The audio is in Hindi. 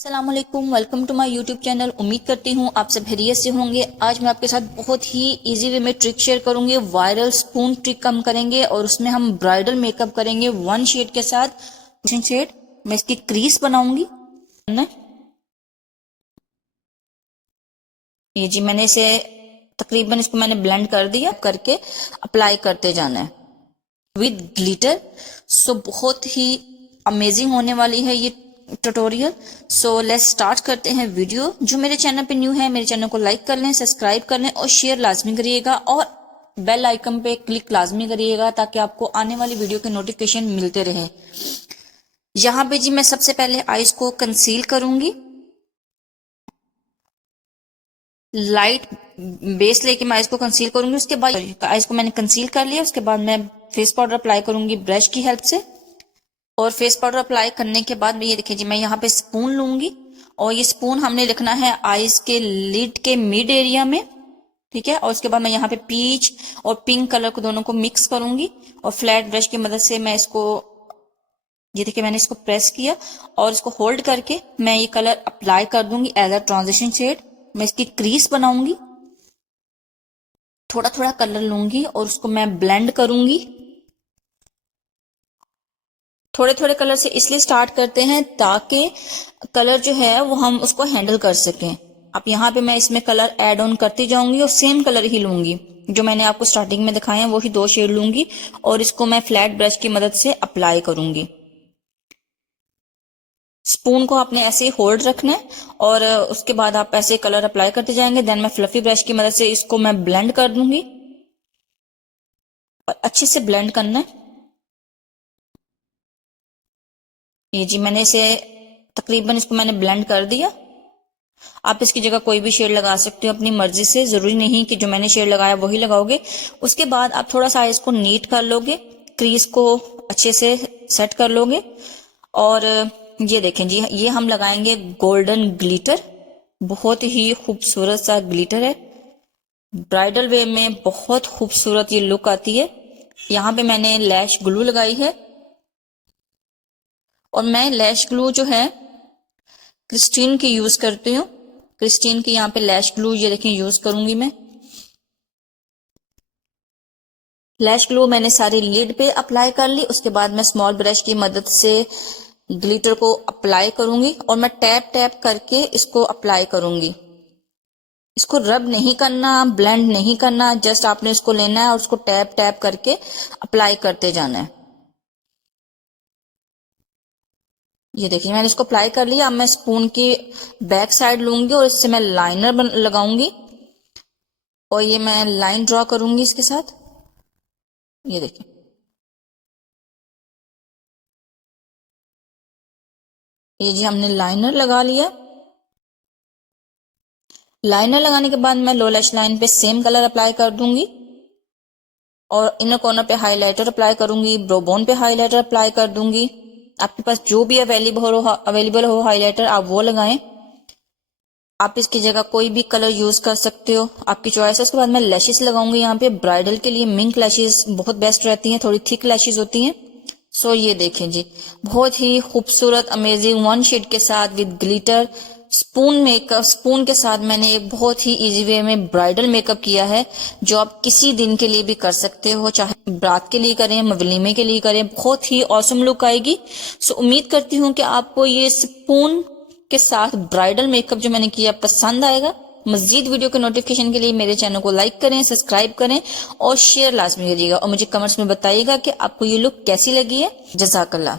अस्सलामुअलैकुम, welcome to my YouTube channel. उम्मीद करती हूँ आप सब खैरियत से होंगे। आज मैं आपके साथ बहुत ही इजी वे में ट्रिक शेयर करूंगी। वायरल स्पून ट्रिक हम करेंगे और उसमें हम ब्राइडल मेकअप करेंगे वन शेड के साथ। शेड मैं इसकी क्रीज बनाऊंगी। ये जी मैंने इसे तकरीबन इसको मैंने ब्लेंड कर दिया। करके अप्लाई करते जाना है विद ग्लिटर। सो बहुत ही अमेजिंग होने वाली है ये ट्यूटोरियल। सो लेट्स स्टार्ट करते हैं वीडियो। जो मेरे चैनल पे न्यू है, मेरे चैनल को लाइक कर लें, सब्सक्राइब कर लें और शेयर लाजमी करिएगा और बेल आइकन पे क्लिक लाजमी करिएगा ताकि आपको आने वाली वीडियो के नोटिफिकेशन मिलते रहे। यहाँ पे जी मैं सबसे पहले आईज को कंसील करूंगी। लाइट बेस लेके मैं आईज को कंसील करूंगी। उसके बाद आईज को मैंने कंसील कर लिया। उसके बाद मैं फेस पाउडर अप्लाई करूंगी ब्रश की हेल्प से। और फेस पाउडर अप्लाई करने के बाद ये देखिए जी मैं यहाँ पे स्पून लूंगी और ये स्पून हमने रखना है आईज के लिड के मिड एरिया में, ठीक है। और उसके बाद मैं यहाँ पे पीच और पिंक कलर को दोनों को मिक्स करूंगी और फ्लैट ब्रश की मदद से मैं इसको, ये देखिए मैंने इसको प्रेस किया और इसको होल्ड करके मैं ये कलर अप्लाई कर दूंगी एज अ ट्रांजिशन शेड। मैं इसकी क्रीज बनाऊंगी। थोड़ा थोड़ा कलर लूंगी और उसको मैं ब्लेंड करूंगी। थोड़े थोड़े कलर से इसलिए स्टार्ट करते हैं ताकि कलर जो है वो हम उसको हैंडल कर सकें। अब यहाँ पे मैं इसमें कलर ऐड ऑन करती जाऊंगी और सेम कलर ही लूंगी जो मैंने आपको स्टार्टिंग में दिखाए हैं, वही दो शेड लूंगी और इसको मैं फ्लैट ब्रश की मदद से अप्लाई करूंगी। स्पून को आपने ऐसे ही होल्ड रखना है और उसके बाद आप ऐसे कलर अप्लाई करते जाएंगे। देन मैं फ्लफी ब्रश की मदद से इसको मैं ब्लेंड कर दूंगी और अच्छे से ब्लेंड करना है। ये जी मैंने इसे तकरीबन इसको मैंने ब्लेंड कर दिया। आप इसकी जगह कोई भी शेड लगा सकते हो अपनी मर्जी से, जरूरी नहीं कि जो मैंने शेड लगाया वही लगाओगे। उसके बाद आप थोड़ा सा इसको नीट कर लोगे, क्रीज को अच्छे से सेट कर लोगे और ये देखें जी ये हम लगाएंगे गोल्डन ग्लिटर। बहुत ही खूबसूरत सा ग्लिटर है। ब्राइडल वे में बहुत खूबसूरत ये लुक आती है। यहाँ पे मैंने लैश ग्लू लगाई है और मैं लैश ग्लू जो है क्रिस्टीन की यूज करती हूँ। क्रिस्टीन की यहाँ पे लैश ग्लू ये देखें यूज करूंगी मैं। लैश ग्लू मैंने सारी लिड पे अप्लाई कर ली। उसके बाद मैं स्मॉल ब्रश की मदद से ग्लिटर को अप्लाई करूंगी और मैं टैप टैप करके इसको अप्लाई करूंगी। इसको रब नहीं करना, ब्लेंड नहीं करना, जस्ट आपने इसको लेना है और उसको टैप टैप करके अप्लाई करते जाना है। ये देखिए मैंने इसको अप्लाई कर लिया। अब मैं स्पून की बैक साइड लूंगी और इससे मैं लाइनर लगाऊंगी और ये मैं लाइन ड्रॉ करूंगी इसके साथ। ये देखिए ये जी हमने लाइनर लगा लिया। लाइनर लगाने के बाद मैं लो लैश लाइन पे सेम कलर अप्लाई कर दूंगी और इनर कॉर्नर पे हाइलाइटर अप्लाई करूंगी, ब्रोबोन पे हाइलाइटर अप्लाई कर दूंगी। आपके पास जो भी अवेलेबल हो हाइलाइटर आप वो लगाएं। आप इसकी जगह कोई भी कलर यूज कर सकते हो, आपकी चॉइस है। उसके बाद मैं लैशेस लगाऊंगी। यहाँ पे ब्राइडल के लिए मिंक लैशेस बहुत बेस्ट रहती हैं, थोड़ी थिक लैशेस होती हैं। सो ये देखें जी बहुत ही खूबसूरत अमेजिंग वन शेड के साथ with glitter spoon makeup. Spoon के साथ मैंने एक बहुत ही इजी वे में ब्राइडल मेकअप किया है जो आप किसी दिन के लिए भी कर सकते हो, चाहे बारात के लिए करें, वलीमे के लिए करें। बहुत ही औसम लुक आएगी। सो उम्मीद करती हूँ कि आपको ये स्पून के साथ ब्राइडल मेकअप जो मैंने किया पसंद आएगा। मजीद वीडियो के नोटिफिकेशन के लिए मेरे चैनल को लाइक करें, सब्सक्राइब करें और शेयर लाजमी करिएगा और मुझे कमेंट्स में बताइएगा कि आपको ये लुक कैसी लगी है। जज़ाकल्लाह।